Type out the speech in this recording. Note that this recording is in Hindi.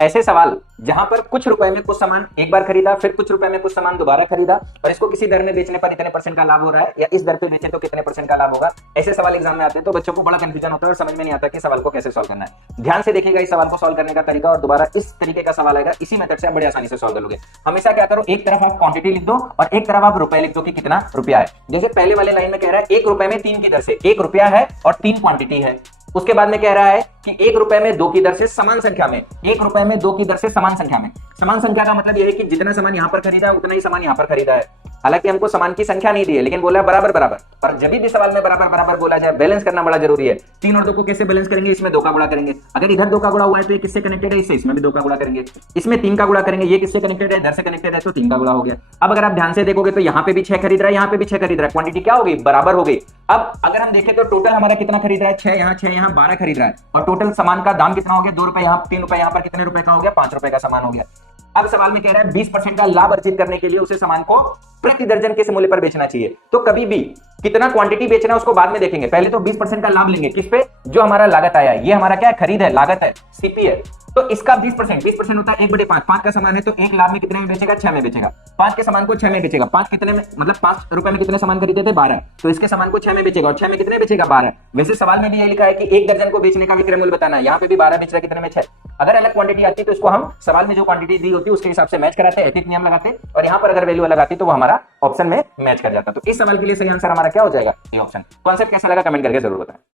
ऐसे सवाल जहां पर कुछ रुपए में कुछ सामान एक बार खरीदा, फिर कुछ रुपए में कुछ सामान दोबारा खरीदा और इसको किसी दर में बेचने पर इतने % का लाभ हो रहा है या इस दर पे बेचे तो कितने % का लाभ होगा, ऐसे सवाल एग्जाम में आते हैं तो बच्चों को बड़ा कंफ्यूजन होता है और समझ में नहीं आता कि सवाल को कैसे सॉल्व करना है। ध्यान से देखिएगा इस सवाल को सॉल्व करने का तरीका और दोबारा इस तरीके का सवाल आएगा, इसी मेथड से आप बड़ी आसानी से सॉल्व कर लोगे। हमेशा क्या करो, एक तरफ आप क्वांटिटी लिख दो और एक तरफ आप रुपए लिख दो कि कितना रुपया है। जैसे पहले वाले लाइन में कह रहा है 1 रुपए में 3 की दर से 1 रुपया है और 3 क्वांटिटी है। उसके बाद में कह रहा है कि 1 रुपए में 2 की दर से समान संख्या में, 1 रुपए में 2 की दर से समान संख्या में। समान संख्या का मतलब यह है कि जितना सामान यहां पर खरीदा है उतना ही सामान यहां पर खरीदा है। हालांकि हमको सामान की संख्या नहीं दी है लेकिन बोला बराबर बराबर। पर जब भी सवाल में बराबर बराबर बोला जाए, बैलेंस करना बड़ा जरूरी है। 3 और 2 को कैसे बैलेंस करेंगे, इसमें 2 का गुणा करेंगे। अगर इधर 2 का गुणा हुआ है तो ये किससे कनेक्टेड है, इससे, इसमें भी 2 का गुणा करेंगे। इसमें 3 का गुणा करेंगे, ये किससे कनेक्टेड है, इधर से कनेक्टेड है तो 3 का गुणा हो गया। अब अगर आप ध्यान से देखोगे तो यहाँ पे भी 6 खरीद रहा है, यहाँ पे भी 6 खरीद रहा है, क्वांटिटी क्या हो गई, बराबर हो गई। अब अगर हम देखें तो टोटल हमारा कितना खरीद रहा है, 6 यहाँ 12 खरीद रहा है और टोटल सामान का दाम कितना हो गया, 2 रुपए यहाँ, 3 रुपए यहाँ पर, कितने रुपए का हो गया, 5 रुपए का सामान हो गया। अब सवाल में कह रहा है 20% का लाभ अर्जित करने के लिए उसे सामान को प्रति दर्जन के मूल्य पर बेचना चाहिए। तो कभी भी कितना क्वांटिटी बेचना है उसको बाद में देखेंगे, पहले तो 20% का लाभ लेंगे। किस पे, जो हमारा लागत आया है, ये हमारा क्या है, खरीद है, लागत है, सीपी है। तो इसका 20% होता है 1/5। 5 का सामान है तो 1 लाभ में कितने में बेचेगा, 6 में बेचेगा। 5 के सामान को 6 में बेचेगा। 5 कितने में, मतलब 5 रुपए में कितने सामान खरीदे थे, 12। तो इसके सामान को 6 में बेचेगा और 6 में कितने बेचेगा, 12। वैसे सवाल में भी ये लिखा है कि 1 दर्जन को बेचने का विक्रय मूल्य बताना है, यहाँ पे भी 12 बेच रहा है, कितने में, 6। अगर अलग क्वांटिटी आती तो इसको हम सवाल में जो क्वांटिटी दी होती है उसके हिसाब से मैच कराते, एथिक नियम लगाते और यहाँ पर अगर वैल्यू अलग आती तो वो हमारा ऑप्शन में मैच कर जाता। तो इस सवाल के लिए सही आंसर हमारा क्या हो जाएगा, ये ऑप्शन। कॉन्सेप्ट कैसा लगा कमेंट करके जरूर बताएं।